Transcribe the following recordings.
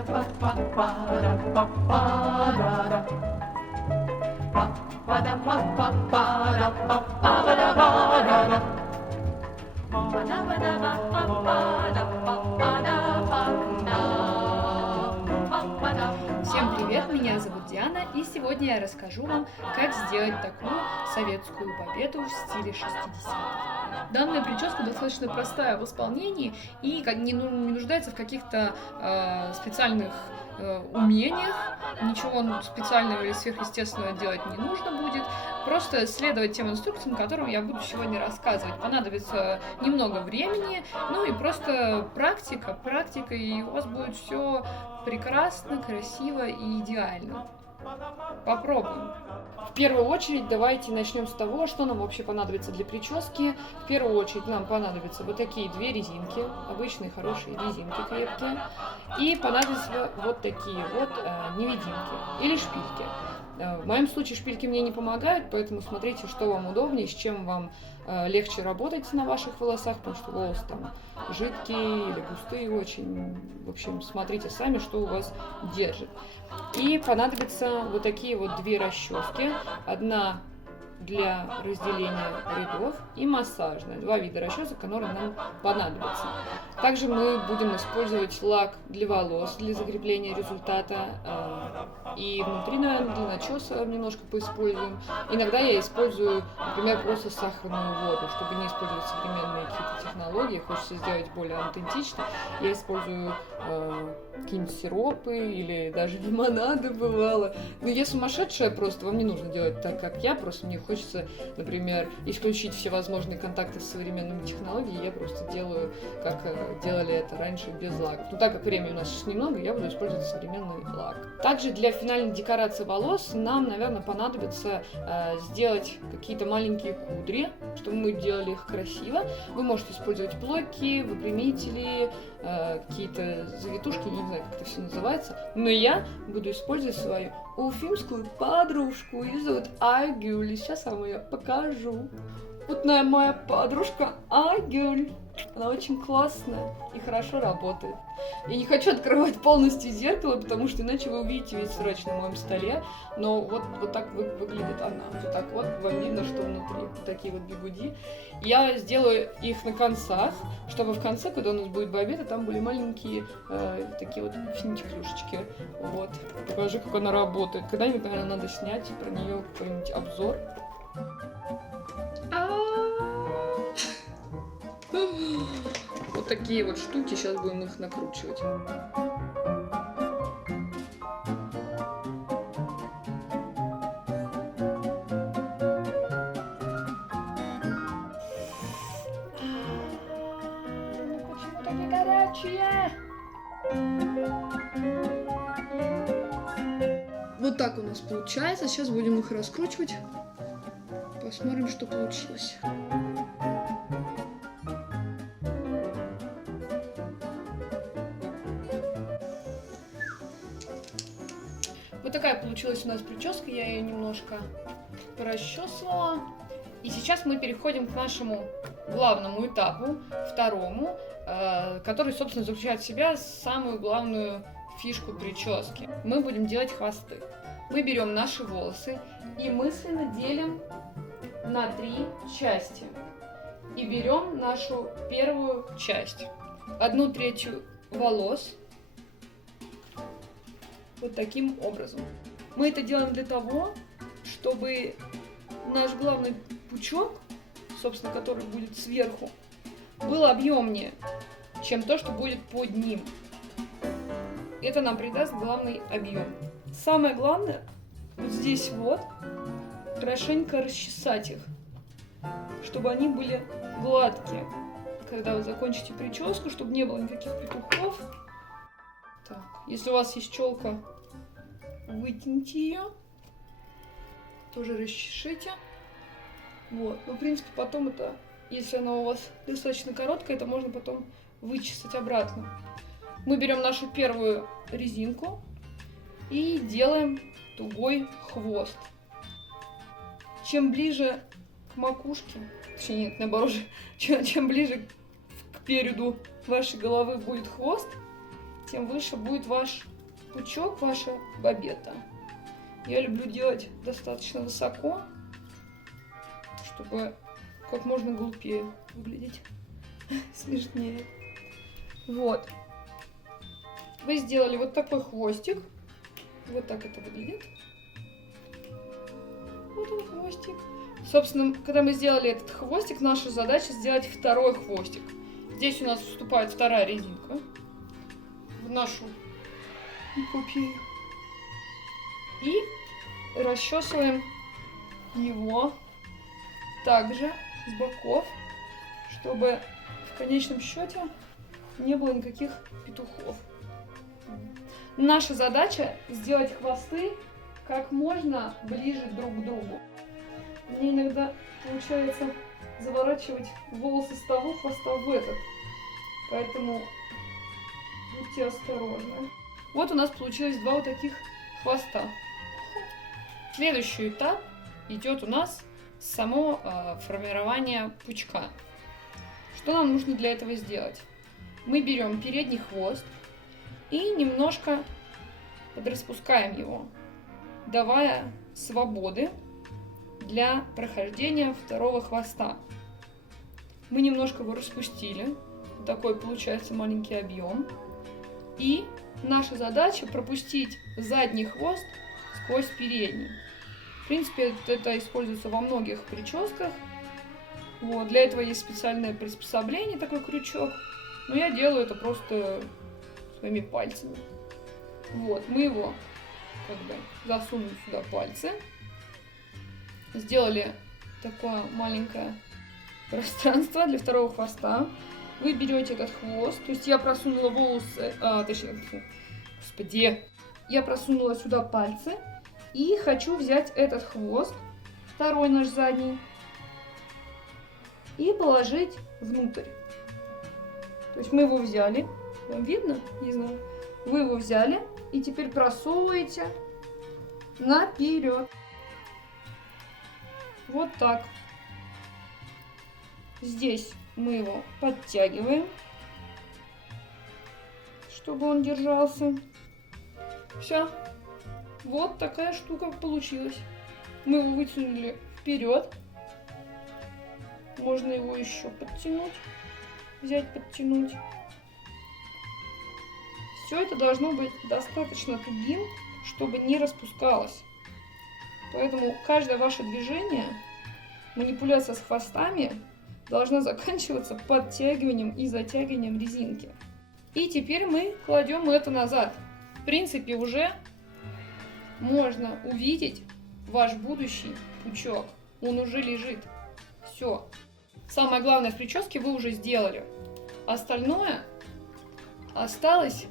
Всем привет, меня зовут Диана, и сегодня я расскажу вам, как сделать такую советскую победу в стиле 60-х. Данная прическа достаточно простая в исполнении и не нуждается в каких-то специальных умениях, ничего специального или сверхъестественного делать не нужно будет, просто следовать тем инструкциям, которые я буду сегодня рассказывать. Понадобится немного времени, ну и просто практика, и у вас будет все прекрасно, красиво и идеально. Попробуем. В первую очередь давайте начнем с того, что нам вообще понадобится для прически. В первую очередь нам понадобятся вот такие две резинки, обычные хорошие резинки крепкие. И понадобятся вот такие вот невидимки или шпильки. В моем случае шпильки мне не помогают, поэтому смотрите, что вам удобнее, с чем вам легче работать на ваших волосах, потому что волосы там жидкие или густые очень. В общем, смотрите сами, что у вас держит. И понадобятся вот такие вот две расчески. Одна для разделения рядов и массажная. Два вида расчесок, которые нам понадобятся. Также мы будем использовать лак для волос, для закрепления результата. И внутри, наверное, для начеса немножко поиспользуем. Иногда я использую, например, просто сахарную воду, чтобы не использовать современные какие-то технологии. Хочется сделать более аутентично. Я использую какие-нибудь сиропы или даже лимонады бывало. Но я сумасшедшая просто, вам не нужно делать так, как я. Просто мне хочется, например, исключить все возможные контакты с современными технологиями. Я просто делаю, как делали это раньше, без лаков. Но так как времени у нас сейчас немного, я буду использовать современный лак. Также для финальной декорации волос нам, наверное, понадобится сделать какие-то маленькие кудри, чтобы мы делали их красиво. Вы можете использовать блоки, выпрямители, какие-то завитушки, не знаю, как это все называется. Но я буду использовать свою уфимскую подружку. Ее зовут Айгюль. Сейчас я вам ее покажу. Вот моя подружка Айгюль. Она очень классная и хорошо работает. Я не хочу открывать полностью зеркало, потому что иначе вы увидите весь срач на моем столе. Но вот так выглядит она. Вот так вот вам видно, что внутри. Вот такие вот бигуди. Я сделаю их на концах, чтобы в конце, когда у нас будет бобета, там были маленькие такие вот финтифлюшечки. Вот. Покажи, как она работает. Когда-нибудь, наверное, надо снять про нее какой-нибудь обзор. Вот такие вот штуки, сейчас будем их накручивать. Почему такие горячие? Вот так у нас получается. Сейчас будем их раскручивать. Посмотрим, что получилось. Вот такая получилась у нас прическа, я ее немножко порасчесывала. И сейчас мы переходим к нашему главному этапу, второму, который, собственно, заключает в себя самую главную фишку прически. Мы будем делать хвосты. Мы берем наши волосы и мысленно делим на 3 части. И берем нашу первую часть. 1/3 волос. Вот таким образом. Мы это делаем для того, чтобы наш главный пучок, собственно, который будет сверху, был объемнее, чем то, что будет под ним. Это нам придаст главный объем. Самое главное, вот здесь вот, хорошенько расчесать их, чтобы они были гладкие. Когда вы закончите прическу, чтобы не было никаких петухов. Так, если у вас есть челка, вытяните ее, тоже расчешите. Вот, ну, в принципе, потом это, если она у вас достаточно короткая, это можно потом вычесать обратно. Мы берем нашу первую резинку и делаем тугой хвост. Чем ближе к макушке, точнее, нет, наоборот, чем ближе к переду вашей головы будет хвост, тем выше будет ваш пучок ваша бабета. Я люблю делать достаточно высоко, чтобы как можно глупее выглядеть, смешнее. Вот. Вы сделали вот такой хвостик. Вот так это выглядит. Вот он хвостик. Собственно, когда мы сделали этот хвостик, наша задача сделать второй хвостик. Здесь у нас вступает вторая резинка в нашу эпопею. И расчесываем его также с боков, чтобы в конечном счете не было никаких петухов. Наша задача сделать хвосты как можно ближе друг к другу. Мне иногда получается заворачивать волосы с того хвоста в этот, поэтому будьте осторожны. Вот у нас получилось два вот таких хвоста. Следующий этап идет у нас само формирование пучка. Что нам нужно для этого сделать? Мы берем передний хвост и немножко подраспускаем его, давая свободы для прохождения второго хвоста. Мы немножко его распустили, такой получается маленький объем. И наша задача пропустить задний хвост сквозь передний. В принципе, это используется во многих прическах. Вот, для этого есть специальное приспособление, такой крючок. Но я делаю это просто своими пальцами. Вот, мы его как бы засунули сюда пальцы. Сделали такое маленькое пространство для второго хвоста. Вы берете этот хвост, то есть я просунула волосы, я просунула сюда пальцы и хочу взять этот хвост, второй наш задний, и положить внутрь. То есть мы его взяли, вам видно? Не знаю. Вы его взяли и теперь просовываете наперед. Вот так. Здесь мы его подтягиваем, чтобы он держался. Все. Вот такая штука получилась. Мы его вытянули вперед. Можно его еще подтянуть. Взять, подтянуть. Все это должно быть достаточно тугим, чтобы не распускалось. Поэтому каждое ваше движение, манипуляция с хвостами, должна заканчиваться подтягиванием и затягиванием резинки. И теперь мы кладем это назад. В принципе, уже можно увидеть ваш будущий пучок. Он уже лежит. Все. Самое главное в прическе вы уже сделали. Остальное осталось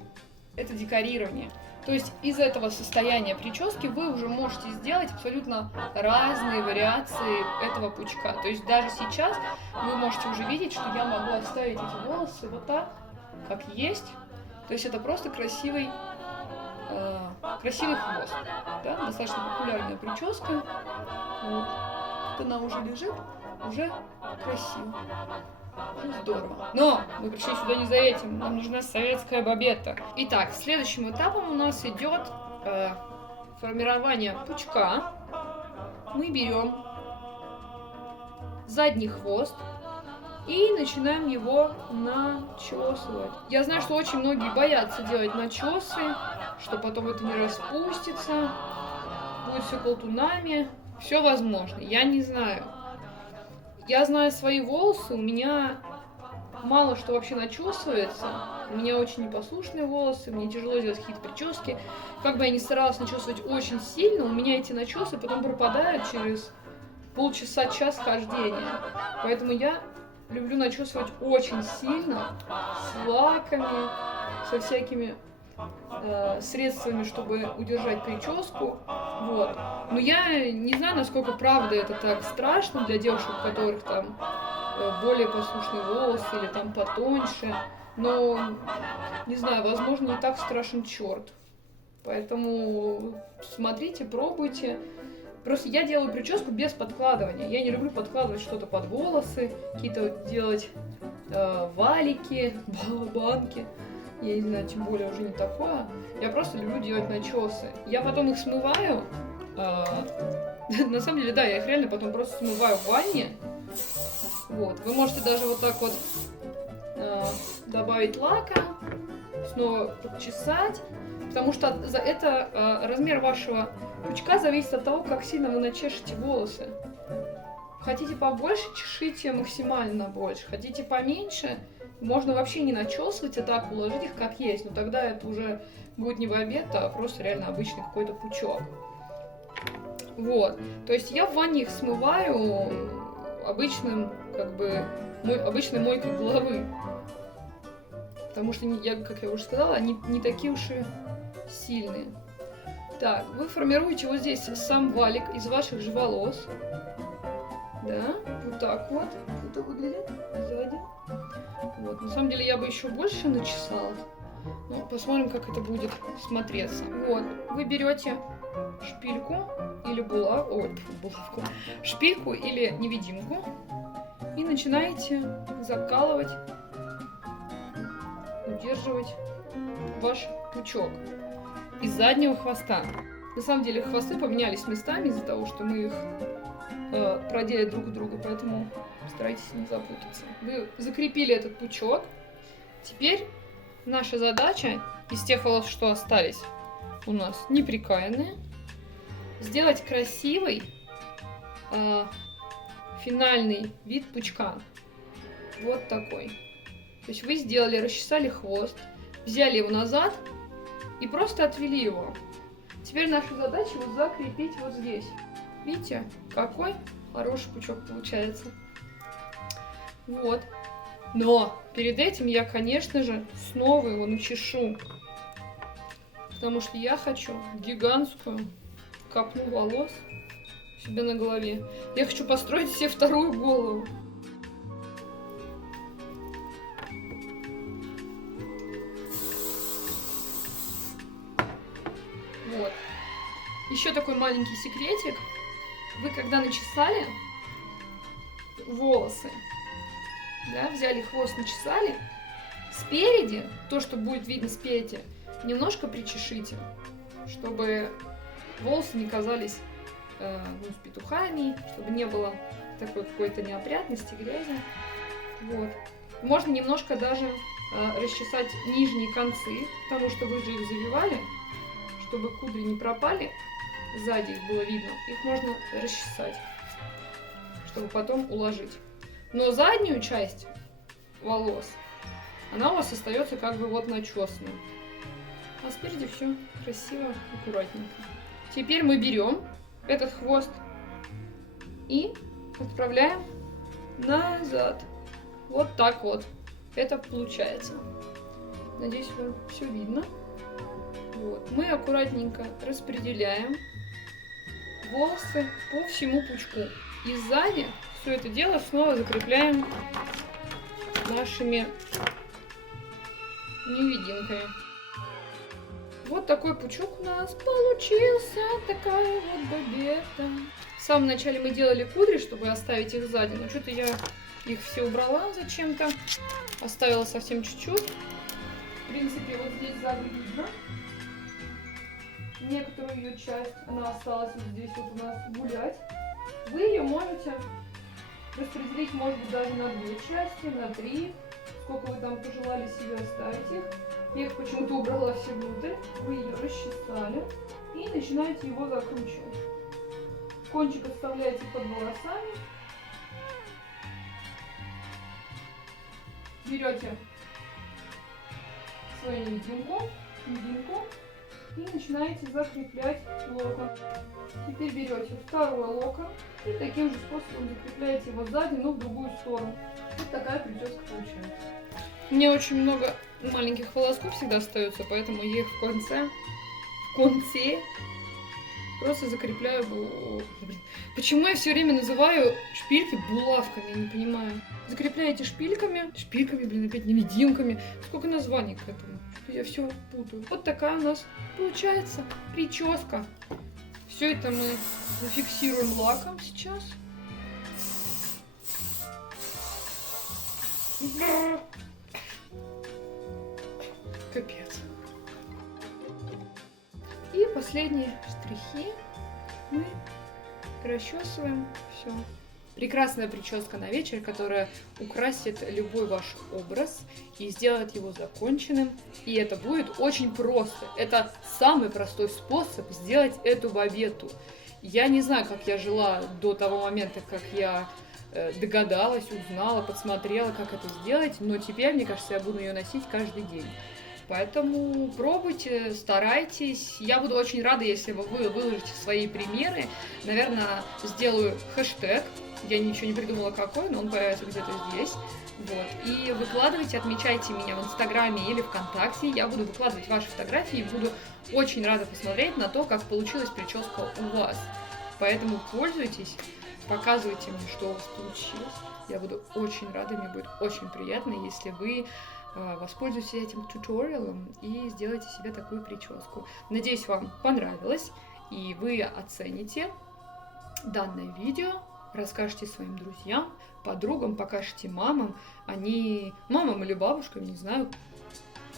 это декорирование. То есть из этого состояния прически вы уже можете сделать абсолютно разные вариации этого пучка. То есть даже сейчас вы можете уже видеть, что я могу оставить эти волосы вот так, как есть. То есть это просто красивый хвост. Да? Достаточно популярная прическа. Вот. Она уже лежит, уже красиво. Здорово. Но мы пришли сюда не за этим. Нам нужна советская бабета. Итак, следующим этапом у нас идет формирование пучка. Мы берем задний хвост и начинаем его начесывать. Я знаю, что очень многие боятся делать начесы, что потом это не распустится, будет все колтунами. Все возможно. Я не знаю. Я знаю свои волосы, у меня мало что вообще начесывается. У меня очень непослушные волосы, мне тяжело делать какие-то прически. Как бы я ни старалась начесывать очень сильно, у меня эти начесы потом пропадают через полчаса-час хождения. Поэтому я люблю начесывать очень сильно, с лаками, со всякими средствами, чтобы удержать прическу. Вот. Но я не знаю, насколько правда это так страшно для девушек, у которых там более послушные волосы или там потоньше. Но, не знаю, возможно, не так страшен черт. Поэтому смотрите, пробуйте. Просто я делаю прическу без подкладывания. Я не люблю подкладывать что-то под волосы, какие-то делать валики, балабанки. Я не знаю, тем более уже не такое. Я просто люблю делать начесы. Я потом их смываю. На самом деле, да, я их реально потом просто смываю в ванне. Вот. Вы можете даже вот так вот добавить лака, снова подчесать. Потому что размер вашего пучка зависит от того, как сильно вы начешете волосы. Хотите побольше, чешите максимально больше. Хотите поменьше, можно вообще не начесывать, а так уложить их как есть. Но тогда это уже будет не бобет, а просто реально обычный какой-то пучок. Вот. То есть я в ванне их смываю обычным, обычной мойкой головы. Потому что, как я уже сказала, они не такие уж и сильные. Так, вы формируете вот здесь сам валик из ваших же волос. Да, вот так вот. Это выглядит сзади. Вот, на самом деле я бы еще больше начесала. Но посмотрим, как это будет смотреться. Вот, вы берете шпильку или булавку, шпильку или невидимку и начинаете закалывать, удерживать ваш пучок из заднего хвоста. На самом деле хвосты поменялись местами из-за того, что мы их продели друг в друга, поэтому старайтесь не запутаться. Вы закрепили этот пучок. Теперь наша задача из тех волос, что остались у нас неприкаянные, сделать красивый финальный вид пучка. Вот такой. То есть вы сделали, расчесали хвост, взяли его назад и просто отвели его. Теперь наша задача его закрепить вот здесь. Видите, какой хороший пучок получается. Вот. Но перед этим я, конечно же, снова его начешу. Потому что я хочу гигантскую копну волос себе на голове. Я хочу построить себе вторую голову. Вот. Еще такой маленький секретик. Вы когда начесали волосы, да, взяли хвост, начесали, спереди, то, что будет видно спереди, немножко причешите, чтобы волосы не казались с петухами, чтобы не было такой какой-то неопрятности, грязи. Вот. Можно немножко даже расчесать нижние концы, потому что вы же их завивали, чтобы кудри не пропали, сзади их было видно, их можно расчесать, чтобы потом уложить. Но заднюю часть волос, она у вас остается как бы вот начесанной. А спереди все красиво, аккуратненько. Теперь мы берем этот хвост и отправляем назад. Вот так вот это получается. Надеюсь, вам все видно. Вот. Мы аккуратненько распределяем волосы по всему пучку. И сзади все это дело снова закрепляем нашими невидимками. Вот такой пучок у нас получился. Такая вот бобета. В самом начале мы делали кудри, чтобы оставить их сзади. Но что-то я их все убрала зачем-то. Оставила совсем чуть-чуть. В принципе, вот здесь сзади видно некоторую ее часть. Она осталась вот здесь вот у нас гулять. Вы ее можете распределить, может быть, даже на 2 части, на 3. Сколько вы там пожелали себе оставить их. Я их почему-то убрала все внутрь. Вы ее расчесали и начинаете его закручивать. Кончик оставляете под волосами. Берете свою невидимку и начинаете закреплять локон. Теперь берете второй локон и таким же способом закрепляете его сзади, но в другую сторону. Вот такая прическа получается. У меня очень много маленьких волосков всегда остается, поэтому я их в конце просто закрепляю. Почему я все время называю шпильки булавками, я не понимаю. Закрепляете шпильками, опять невидимками. Сколько названий к этому? Я все путаю. Вот такая у нас получается прическа. Все это мы зафиксируем лаком сейчас. Капец. И последние штрихи мы расчесываем. Все. Прекрасная прическа на вечер, которая украсит любой ваш образ и сделает его законченным. И это будет очень просто. Это самый простой способ сделать эту бабету. Я не знаю, как я жила до того момента, как я догадалась, узнала, подсмотрела, как это сделать. Но теперь, мне кажется, я буду ее носить каждый день. Поэтому пробуйте, старайтесь. Я буду очень рада, если вы выложите свои примеры. Наверное, сделаю хэштег. Я ничего не придумала какой, но он появится где-то здесь. Вот. И выкладывайте, отмечайте меня в Инстаграме или ВКонтакте. Я буду выкладывать ваши фотографии и буду очень рада посмотреть на то, как получилась прическа у вас. Поэтому пользуйтесь, показывайте мне, что у вас получилось. Я буду очень рада, мне будет очень приятно, если вы воспользуйтесь этим туториалом и сделайте себе такую прическу. Надеюсь, вам понравилось, и вы оцените данное видео, расскажете своим друзьям, подругам, покажете мамам, мамам или бабушкам, не знаю,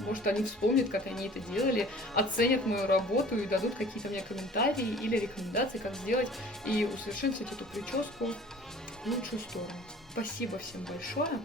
может, они вспомнят, как они это делали, оценят мою работу и дадут какие-то мне комментарии или рекомендации, как сделать и усовершенствовать эту прическу в лучшую сторону. Спасибо всем большое.